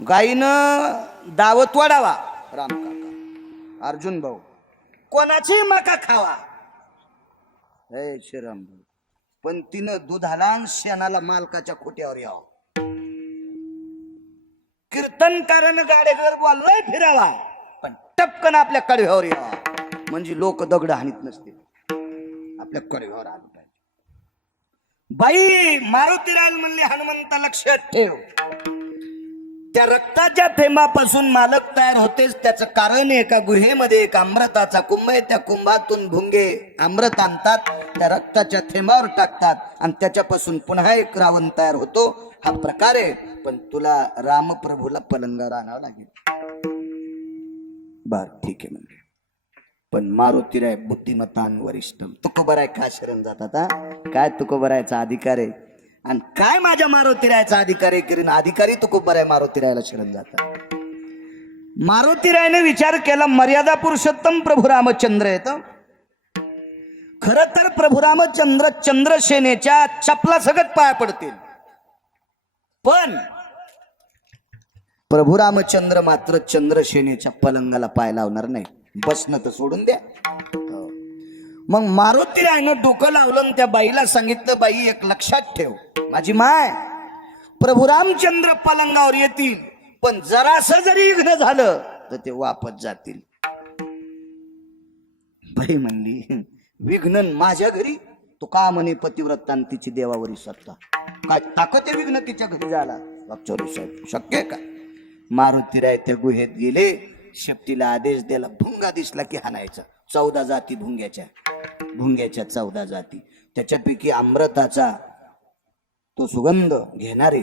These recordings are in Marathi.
गाईनं दावत वाढावा राम काका अर्जुन भाऊ कोणाची मका खावा हे श्रीराम भाऊ पण तिनं दुधाला आणि शेणाला मालकाच्या खोट्यावर यावं कीर्तनकारानं गाडीवर बोलवाय फिरावा पण टपकन आपल्या कडव्यावर यावा म्हणजे लोक दगड हाणीत नसते आपल्या कडव्यावर आलं पाहिजे बाई मारुती रायल म्हणले हनुमंत लक्षात ठेव त्या रक्ताच्या थेंबापासून मालक तयार होतेच त्याचं कारण एका गुहेमध्ये एक अमृताचा कुंभ आहे त्या कुंभातून भुंगे अमृत आणतात त्या रक्ताच्या थेंबावर टाकतात आणि त्याच्यापासून पुन्हा एक रावण तयार होतो हा प्रकार आहे पण तुला रामप्रभूला पलंगावर आणावं लागेल बर ठीक आहे म्हणजे पण मारुतीराय बुद्धिमत्तान वरिष्ठ तुकोबराय का शरण जातात हा काय तुकोबरायचा अधिकार आहे आणि काय माझ्या मारुतीरायचा अधिकारी किरण अधिकारी तुकोबराय मारुतीरायला शरण जातात मारुतीरायने विचार केला मर्यादा पुरुषोत्तम प्रभू रामचंद्र येत खर तर प्रभू रामचंद्र चंद्रसेनेच्या चपला सगत पाया पडतील पण प्रभू रामचंद्र मात्र चंद्रसेनेच्या पलंगाला पाय लावणार नाही बसणं तर सोडून द्या मग मारुतीरायनं डोकं लावलं त्या बाईला सांगितलं बाई एक लक्षात ठेव माझी माय प्रभू रामचंद्र पलंगावर येतील पण जरासं जरी विघ्न झालं तर ते वापस जातील बाई म्हणली विघ्न माझ्या घरी तो का म्हणे पतिव्रता तिची देवावरी सत्ता काय ताकद आहे विघ्न तिच्या घरी झाला साहेब शक्य का मारुतीराय त्या गुहेत गेले शेपटीला आदेश दिला भुंगा दिसला की हाणायचा 14 जाती भुंग्याच्या 14 जाती त्याच्यापैकी अमृताचा तो सुगंध घेणारे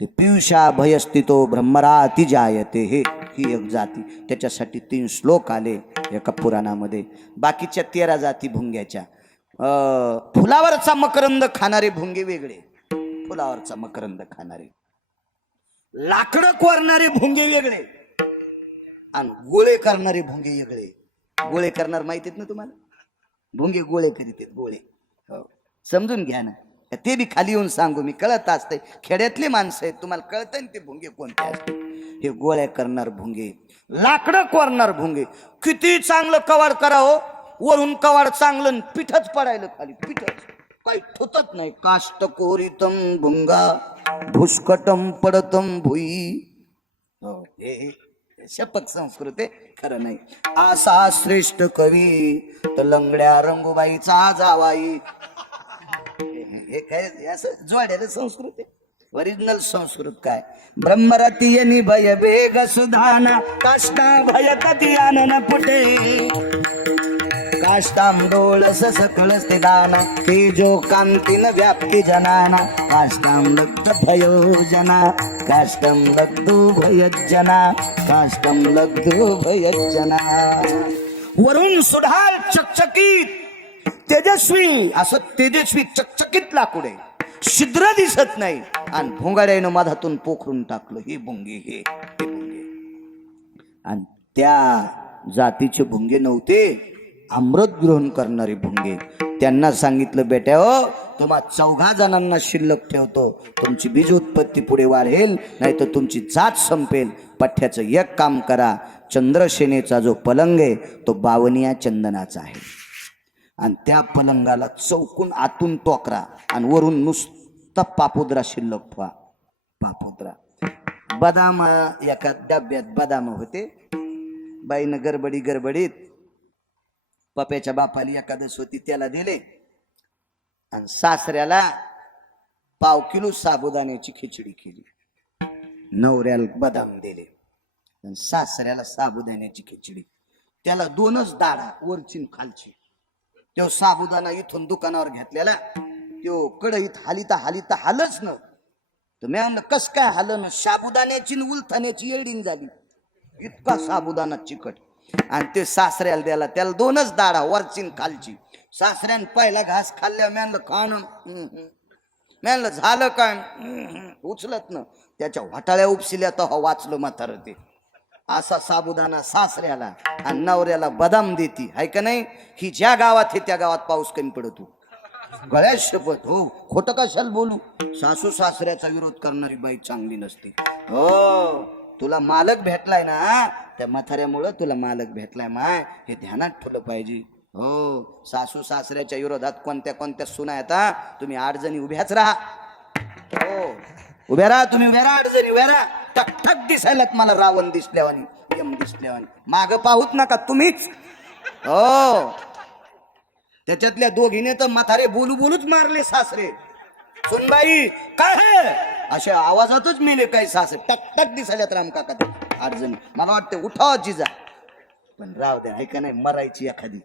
ते पियुषा भयस्थितो ब्रह्मराती जायते ही एक जाती त्याच्यासाठी 3 श्लोक आले एका पुराणामध्ये बाकीच्या 13 जाती भुंग्याच्या फुलावरचा मकरंद खाणारे भुंगे वेगळे फुलावरचा मकरंद खाणारे लाकडं कोरणारे भुंगे वेगळे आणि गोळे करणारे भुंगे वेगळे गोळे करणार माहितीत ना तुम्हाला भुंगे गोळे करीत आहेत गोळे हो समजून घ्या ना ते बी खाली येऊन सांगू मी कळत असते खेड्यातली माणसं आहेत तुम्हाला कळतं ना ते भुंगे कोणते असते हे गोळ्या करणार भुंगे लाकडं कोरणार भुंगे किती चांगलं कवाड करावं वरून कवाड चांगलं पिठच पडायला खाली पिठच काही ठोतत नाही काष्ट कोरितम भुंगा भुष्कटम पडतम भुई हो हे शपथ संस्कृत आहे खरं नाही असा श्रेष्ठ कवी तर लंगड्या रंगूबाईचा जावाई हे काय असं जोड्याला संस्कृत आहे ओरिजिनल संस्कृत काय ब्रह्मरती निभय वेग सुधाना काष्टा भयतती आनन पुटे काष्टांडोळ सकळस्ते दान तेजो कांतीन व्याप्ती जनाना काष्टां लब्ध भयो जना काष्टं लब्धो भयजना काष्टं लब्धो भयजना वरून सुढाळ चकचकीत तेजस्वी असं तेजस्वी चकचकीत लाकूड आहे छिद्र दिसत नाही आणि भोंगाड्यानं मधातून पोखरून टाकलं हे भुंगे हे भुंगे आणि त्या जातीचे भुंगे नव्हते अमृत ग्रहण करणारे भुंगे त्यांना सांगितलं बेटा हो तुम्हा 14 जणांना शिल्लक ठेवतो तुमची बीज उत्पत्ती पुढे वाढेल नाही तर तुमची जात संपेल पठ्याचं एक काम करा चंद्रसेनेचा जो पलंग आहे तो 52 चंदनाचा आहे आणि त्या पलंगाला चौकून आतून टोकरा आणि वरून नुसतं पापुद्रा शिल्लक पापुद्रा बदाम एका डब्यात बदाम होते बाईनं गडबडीत पप्याच्या बापाली एकादश होती त्याला दिले आणि सासऱ्याला 1/2 किलो साबुदाण्याची खिचडी केली नवऱ्याला बदाम दिले आणि सासऱ्याला साबुदाण्याची खिचडी त्याला 2च दाढा वरची खालची तो साबुदाणा इथून दुकानावर घेतलेला तो कढईत हालिता हालच न तर मी म्हणलं कस काय हालन साबुदाण्याची उलथाण्याची येडीन झाली इतका साबुदाणा चिकट आणि ते सासऱ्याला द्याला त्याला 2च दाढा वरची खालची सासऱ्याने पहिला घास खाल्ल्या म्हणलं खाण म्हणलं झालं काय उचलत ना त्याच्या वाटाळ्या उपसिल्या तर वाचलं म्हातार ते असा साबुदाणा सासऱ्याला आणि नवऱ्याला बदाम देती हाय का नाही ही ज्या गावात आहे त्या गावात पाऊस कमी पडतो गळ्यात शपथ हो खोटं कशाला बोलू सासू सासऱ्याचा विरोध करणारी बाई चांगली नसते हो तुला मालक भेटलाय ना, त्या म्हाताऱ्यामुळं तुला मालक भेटलाय माय, हे ध्यानात ठेवलं पाहिजे. हो, सासू सासऱ्याच्या विरोधात कोणत्या कोणत्या सुना येतात, तुम्ही 8 जणी उभ्याच राहा. हो, उभ्या राहा, तुम्ही उभ्या राहा, 8 जणी उभ्या राहा. ठक ठक दिसायलात मला रावण दिसल्यावानी, यम दिसल्यावानी. माग पाहूच नका तुम्हीच. हो, त्याच्यातल्या दोघीने तर म्हातारे बोलू बोलूच मारले सासरे. सुनबाई काय है, अशा आवाजातच मेले काही सासरे. टक टक दिसायल्यात राम काका 8 जणी. मला वाटतं उठाव जिजा, पण राव द्या, ऐका नाही मरायची एखादी.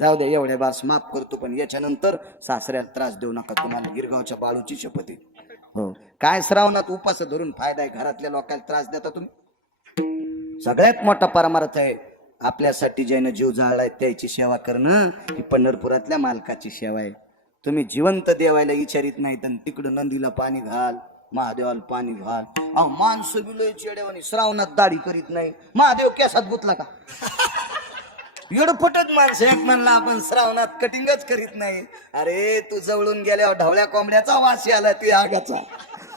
जाऊ द्या, एवढ्या बास माफ करतो, पण याच्यानंतर सासऱ्याला त्रास देऊ नका. तुम्हाला गिरगावच्या बाळूची शपथ आहे. हो, काय श्रावणात उपास धरून फायदा आहे, घरातल्या लोकांना त्रास देता तुम्ही. सगळ्यात मोठा परमार्थ आहे आपल्यासाठी ज्यानं जीव जाळलाय त्याची सेवा करणं, ही पंढरपुरातल्या मालकाची सेवा आहे. तुम्ही जिवंत देवायला विचारित नाहीत आणि तिकडं नंदीला पाणी घाल, महादेवाला पाणी घाल. अहो, माणसं बिलय चेड्यावानी श्रावणात दाढी करीत नाही. महादेव केसात गुतला का? एवढं माणसं एक म्हणला आपण श्रावणात कटिंगच करीत नाही. अरे तू जवळून गेल्यावर ढवळ्या कोंबड्याचा वास आला तू आगाचा,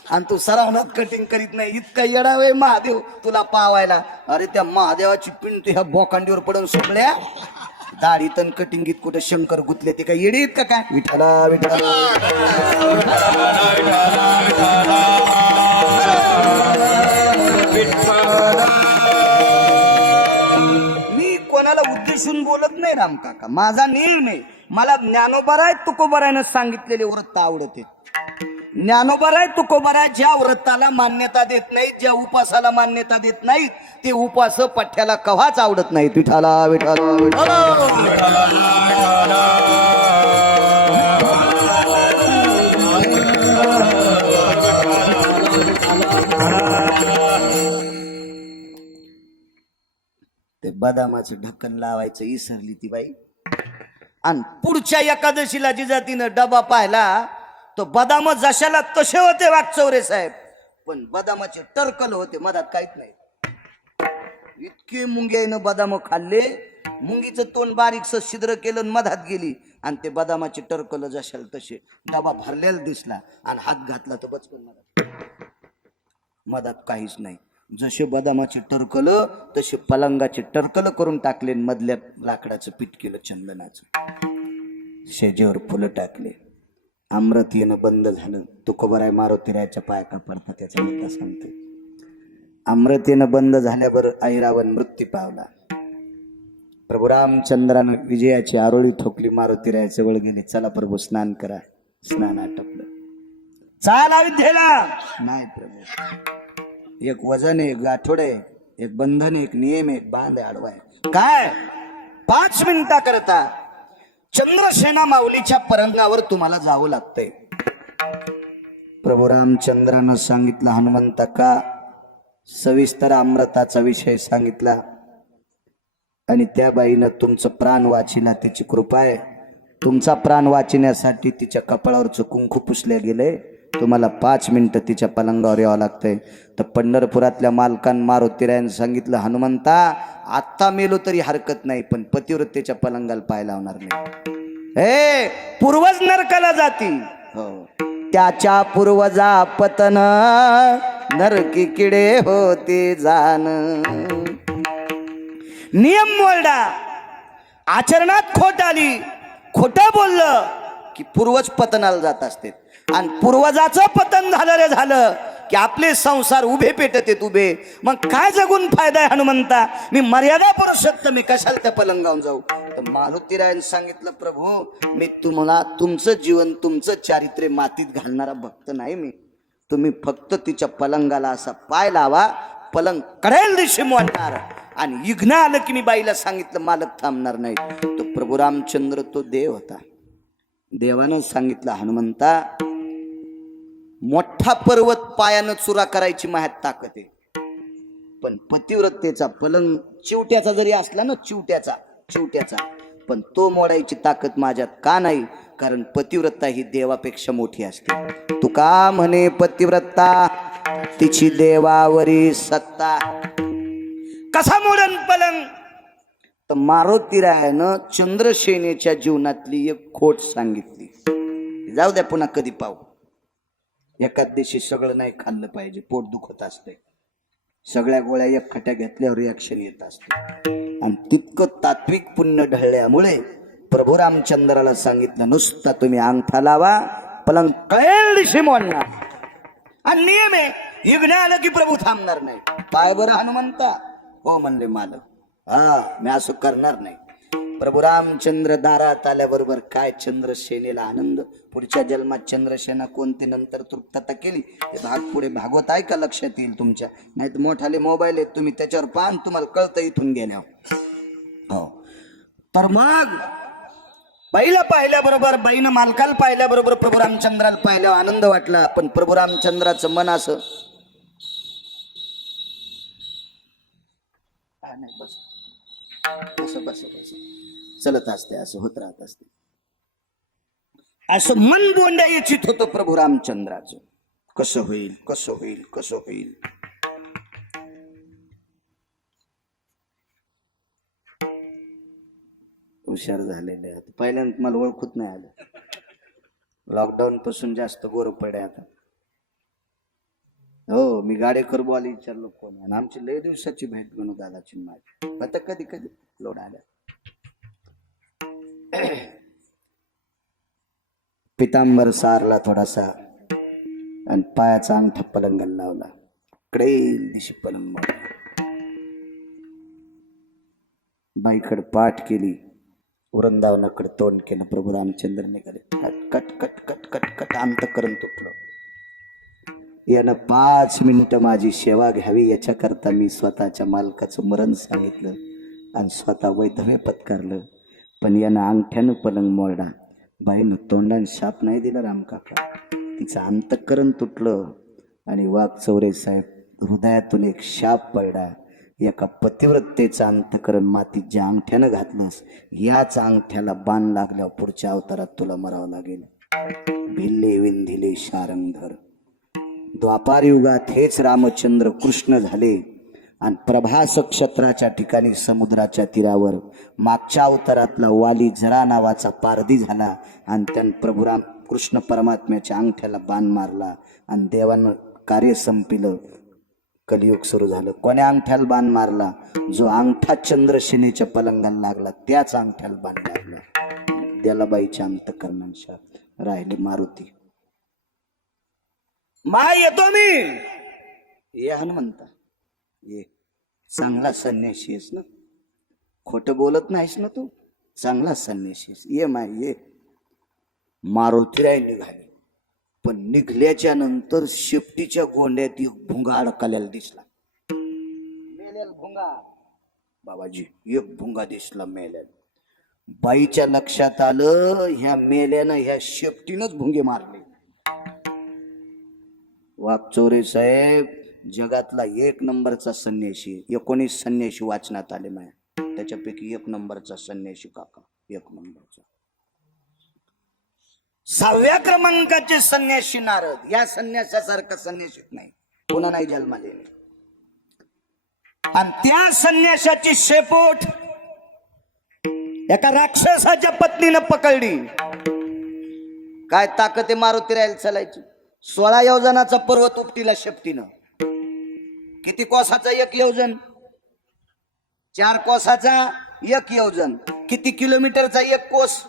आणि तू श्रावणात कटिंग करीत नाही. इतका येडा वे महादेव तुला पावायला. अरे त्या महादेवाची पिंट ह्या बोकांडीवर पडून सुटल्या. दाढीत आणि कटिंगीत कुठे शंकर गुतले, ते काय येडीत का काय? विठाला विठाला कोणाला उद्देशून बोलत नाही राम काका. माझा नेम आहे. मला ज्ञानोबराय तुकोबरायनं सांगितलेले व्रत आवडते. ज्ञानोबराय तुकोबराय ज्या व्रताला मान्यता देत नाहीत, ज्या उपासाला मान्यता देत नाहीत, ते उपास पठ्याला कव्हाच आवडत नाहीत. विठाला विठाला विठाला. ते बदामाचं ढक्कन लावायचं इसरली ती बाई, आणि पुढच्या एकादशीला जिजातीनं डबा पाहिला तो बदाम जशाला तसे होते वागचौरे साहेब, पण बदामाचे टरकल होते, मधात काहीच नाही. इतके मुंग्यानं बदाम खाल्ले, मुंगीचं तोंड बारीकसं छिद्र केलं, मधात गेली, आणि ते बदामाचे टरकल जशाला तसे. डबा भरलेला दिसला आणि हात घातला तर बचकन मधात काहीच नाही. जसे बदामाचे टरकल तसे पलंगाचे टरकल करून टाकले, मधल्या लाकडाचं पीठ केलं चंदनाचं, शेजेवर फुलं टाकले. अमृत येणं बंद झालं. तुकोबराय मारुतीरायाच्या पाया का पडता त्याचा मुद्दा सांगते. अमृत येणं बंद झाल्यावर ऐरावण मृत्यू पावला. प्रभू रामचंद्रानं विजयाची आरोळी ठोकली. मारुतीराया जवळ गेले. चला प्रभू स्नान करा. स्नान आटपलं. चाला विद्येला नाही प्रभू. एक वजन आहे, एक गाठोड आहे, एक बंधन, एक नियम, एक बांध आडवा आहे. काय 5 मिनिटा करता चंद्रसेना माऊलीच्या परंगावर तुम्हाला जावं लागतंय. प्रभू रामचंद्रानं सांगितलं हनुमंता का सविस्तर अमृताचा विषय सांगितला, आणि त्या बाईनं तुमचं प्राण वाचिला. त्याची कृपा आहे. तुमचा प्राण वाचण्यासाठी तिच्या कपाळावरचं कुंकू पुसले गेले. तुम्हाला 5 मिनिटं तिच्या पलंगावर यावं लागतंय. तर पंढरपुरातल्या मालकान मारुतीरायानं सांगितलं हनुमंता आत्ता मेलो तरी हरकत नाही, पण पतिव्रतेच्या पलंगाला पाय लावणार नाही. हे पूर्वज नरकाला जाती. हो, त्याच्या पूर्वजा पतन नरकी किडे होते जाण. नियम मोडला, आचरणात खोट आली, खोटं बोललं की पूर्वज पतनाला जात असते. आणि पूर्वजाचं पतन झालं रे झालं की आपले संसार उभे पेटत येत उभे. मग काय जगून फायदा आहे हनुमंता? मी मर्यादा पुरुषोत्तम, मी कशाला त्या पलंगावून जाऊ? तर मारुतीरायाने सांगितलं प्रभू मी तुम्हाला तुमचं जीवन तुमचं चारित्र्य मातीत घालणारा भक्त नाही मी. तुम्ही फक्त तिच्या पलंगाला असा पाय लावा, पलंग कडेल दिशे मोडणार. आणि विघ्न आलं की मी बाईला सांगितलं मालक थांबणार नाही. तो प्रभू रामचंद्र तो देव होता. देवानं सांगितलं हनुमंता मोठा पर्वत पायानं चुरा करायची माझ्यात ताकद आहे, पण पतिव्रतेचा पलंग चिवट्याचा जरी असला ना, चिवट्याचा पण तो मोडायची ताकद माझ्यात का नाही? कारण पतिव्रता ही देवापेक्षा मोठी असते. तुका म्हणे पतिव्रता तिची देवावरी सत्ता. कसा मोडन पलंग? तर मारुतीरायानं चंद्रसेनेच्या जीवनातली एक खोट सांगितली. जाऊ द्या, पुन्हा कधी पाहू. एकाच दिवशी सगळं नाही खाल्लं पाहिजे, पोट दुखत असते. सगळ्या गोळ्या एक खट्या घेतल्यावर रिॲक्शन येत असते. आणि तितकं तात्विक पुण्य ढळल्यामुळे प्रभू रामचंद्राला सांगितलं, नुसता तुम्ही अंगठा लावा, पलंग कळेल दिशी मोडणार. आणि नियम आहे, युग्न आलं की प्रभू थांबणार नाही. पाय बरं हनुमंता? हो म्हणले मालक. हा, मी असं करणार नाही. प्रभू रामचंद्र दारात आल्याबरोबर काय चंद्रसेनेला आनंद. पुढच्या जन्मात चंद्रसेना कोणती नंतर तृप्तता केली. भाग पुढे भागवत आहे का लक्षात येईल तुमच्या. नाही तर मोठाले मोबाईल आहेत, तुम्ही त्याच्यावर पाहून तुम्हाला कळतं इथून गेल्या. हो, तर मग बाईला पाहिल्याबरोबर, बाईनं मालकाला पाहिल्याबरोबर प्रभू रामचंद्राला पाहिल्यावर आनंद वाटला. पण प्रभू रामचंद्राचं मन असं बस असं बस बस चलत असते, असं होत राहत असते. असं मन बोंड्या इच्छित होतं प्रभू रामचंद्राचं. कसं होईल, कसं होईल, कसं होईल. हुशार झालेले आता. पहिल्यांदा मला ओळखूत नाही आलं. लॉकडाऊन पासून जास्त गोर पडे आता. हो, मी गाडेकर बॉल विचारलो कोण, आणि आमची लय दिवसाची भेट गणू दादाची माझी. आता कधी कधी लोड आल्या. पितांबर सारला थोडासा आणि पायाचा अंगठा पलंगाला लावला. कडे दिशी पलंग बाईकडे पाठ केली, वृंदावनाकडे तोंड केलं. प्रभू रामचंद्र निघाले. Cut cut cut cut cut अंतःकरण तुटलं. यानं 5 मिनिटं माझी सेवा घ्यावी याच्याकरता मी स्वतःच्या मालकाचं मरण सांगितलं आणि स्वतः वैधव्य पत्कारलं. पण यानं अंगठ्यानं पलंग मोडला. बाईनं तोंडाने शाप नाही दिला रामकाका. तिचं अंतःकरण तुटलं आणि वाघचौरे साहेब हृदयातून एक शाप पडला. एका पतिव्रतेचं अंतःकरण मातीत ज्या अंगठ्यानं घातलंस, याच अंगठ्याला बाण लागल्यावर पुढच्या अवतारात तुला मरावं लागेल. भिल्ले विंधिले शारंगधर. द्वापार युगात हेच रामचंद्र कृष्ण झाले आणि प्रभास क्षेत्राच्या ठिकाणी समुद्राच्या तीरावर मागच्या अवतारातला वाली जरा नावाचा पारधी झाला आणि त्यानं प्रभू राम कृष्ण परमात्म्याच्या अंगठ्याला बाण मारला आणि देवानं कार्य संपिलं. कलियुग सुरू झालं. कोण्या अंगठ्याला बाण मारला? जो अंगठा चंद्रसेनेच्या पलंगाला लागला त्याच अंगठ्याला बाण लागला. त्याला बाईच्या अंतःकरणांच्या राहिले मारुती. मा येतो मी. ये हनुमंता ये. चांगला संन्यासी आहेस ना, खोटं बोलत नाहीस ना तू, चांगला संन्यासी आहेस. ये माय ये. मारुतीराय निघाले. पण निघल्याच्या नंतर शेपटीच्या गोंड्यात एक भुंगा अडकलेला दिसला. मेलेल भुंगा बाबाजी, एक भुंगा दिसला मेलेल. बाईच्या लक्षात आलं ह्या मेल्यानं ह्या शेपटीनच भुंगे मारले. वाघचौरे साहेब जगातला 1 नंबरचा संन्यासी. 19 संन्यासी वाचनात आले माया, त्याच्यापैकी 1 नंबरचा संन्यासी काका, 1 नंबरचा. 6व्या क्रमांकाचे संन्यासी नारद. या संन्यासासारखा संन्यासी नाही, पुन्हा नाही जन्माले. आणि त्या संन्यासाची शेपूट एका राक्षसाच्या पत्नीनं पकडली. काय ताकद आहे मारुतीरायला चालायची. 16 योजनाचा पर्वत उपटीला शेपटीनं. किती कोसाचा 1 योजन? 4 कोसाचा 1 योजन. किती किलोमीटरचा 1 कोस?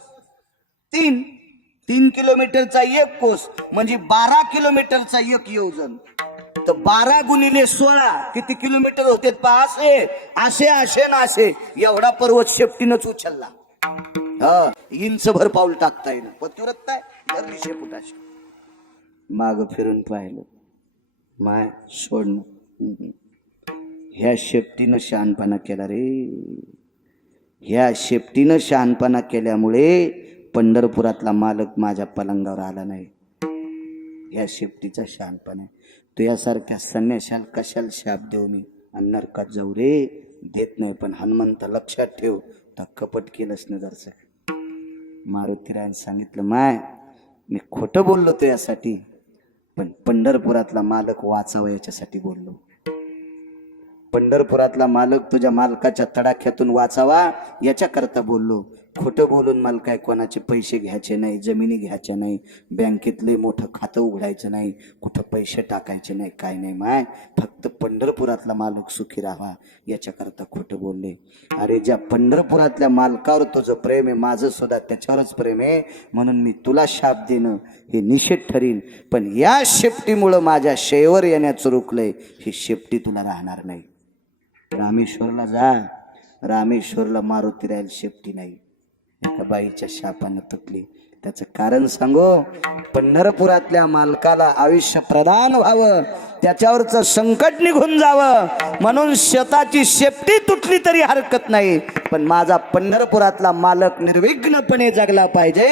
3 किलोमीटरचा 1 कोस म्हणजे 12 किलोमीटरचा 1 योजन. तर 12 गुणिले 16 किती किलोमीटर होते? 5 असे असे ना असे एवढा पर्वत शेपटीनंच उचलला. इंचभर पाऊल टाकता येईल. पतिव्रत आहे धरली शेपुटाशी. माग फिरून पाहिलं, माय सोडणं. ह्या शेपटीनं शहाणपणा केला रे. ह्या शेपटीनं शहाणपणा केल्यामुळे पंढरपुरातला मालक माझ्या पलंगावर आला नाही. ह्या शेपटीचा शहाणपणा. तो यासारख्या संन्याशाला कशाला शाप देऊ मी आणि नरकात जाऊ रे. देत नाही. पण हनुमंत लक्षात ठेव, तर कपट केलंच नाही जरसं. मारुतीरायने सांगितलं, माय मी खोटं बोललो तो यासाठी, पण पंढरपुरातला मालक वाचावा याच्यासाठी बोललो. पंढरपुरातला मालक तुझ्या मालकाच्या तडाख्यातून वाचावा याच्याकरता बोललो. खोटं बोलून मला काय कोणाचे पैसे घ्यायचे नाही, जमिनी घ्यायच्या नाही, बँकेतले मोठं खातं उघडायचं नाही, कुठं पैसे टाकायचे नाही, काय नाही माय. फक्त पंढरपुरातला मालक सुखी राहावा याच्याकरता खोटं बोलले. अरे ज्या पंढरपुरातल्या मालकावर तुझं प्रेम आहे, माझं सुद्धा त्याच्यावरच प्रेम आहे, म्हणून मी तुला शाप देणं हे निषेध ठरीन. पण या शेपटीमुळं माझ्या शेवर येण्याचं रुकलंय, ही शेपटी तुला राहणार नाही. रामेश्वरला जा, रामेश्वरला मारुती राहील, शेपटी नाही. एका बाईच्या शापानं तुटली. त्याचं कारण सांगू, पंढरपुरातल्या मालकाला आयुष्य प्रदान व्हावं, त्याच्यावरचं संकट निघून जावं, म्हणून शेताची शेपटी तुटली तरी हरकत नाही, पण माझा पंढरपुरातला मालक निर्विघ्नपणे जगला पाहिजे,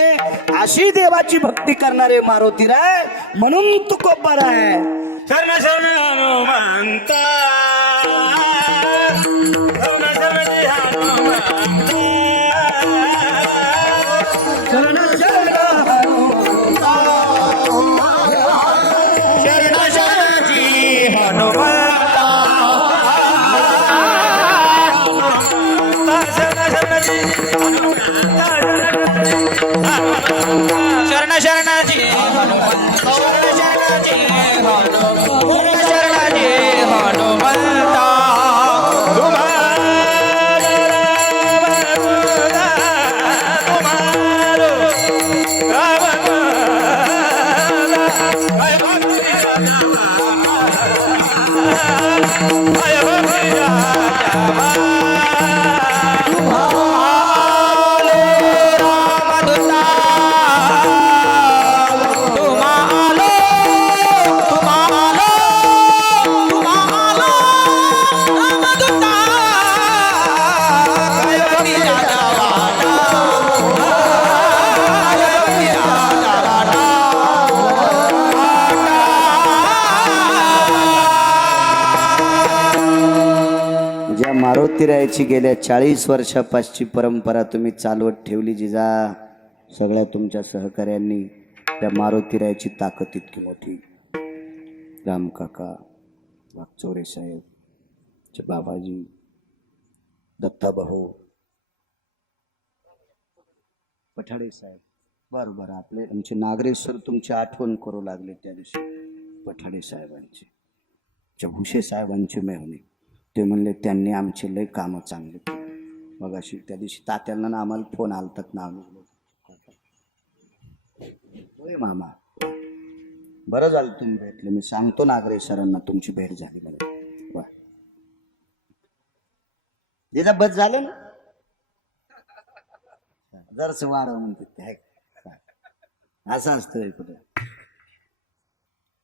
अशी देवाची भक्ती करणारे मारुतीराय म्हणून तुकोबर आहे. शरण शरण हनुमंता, शरण शरण हनुमंता, शरण शरण हनुमंता, शरण शरण जी हनुमंता, शरण शरण जी हनुमंता, शरण शरण जी हनुमंता, शरण जी मारुतीरायाची गेल्या 40 वर्षापासची परंपरा तुम्ही चालवत ठेवली जिजा, सगळ्या तुमच्या सहकार्यांनी. त्या मारुतीरायाची ताकद इतकी मोठी. रामकाका, वागचौरे साहेब, बाबाजी, दत्ताभाऊ, पठाडे साहेब, बरोबर आपले आमचे नागरेश्वर तुमची आठवण करू लागले त्या दिवशी. पठाडे साहेबांचे, भुसे साहेबांची मेहनी, ते म्हणले त्यांनी आमचे लय कामं चांगले केले. मग अशी त्या दिवशी तात्यांना ना आम्हाला फोन आलतात ना, होय मामा, बरं झालं तुम्ही भेटले. मी सांगतो नागरेश्वरांना तुमची भेट झाली मला. जिजा बस झालं ना, जरस वाढ म्हणते असं असतं कुठे.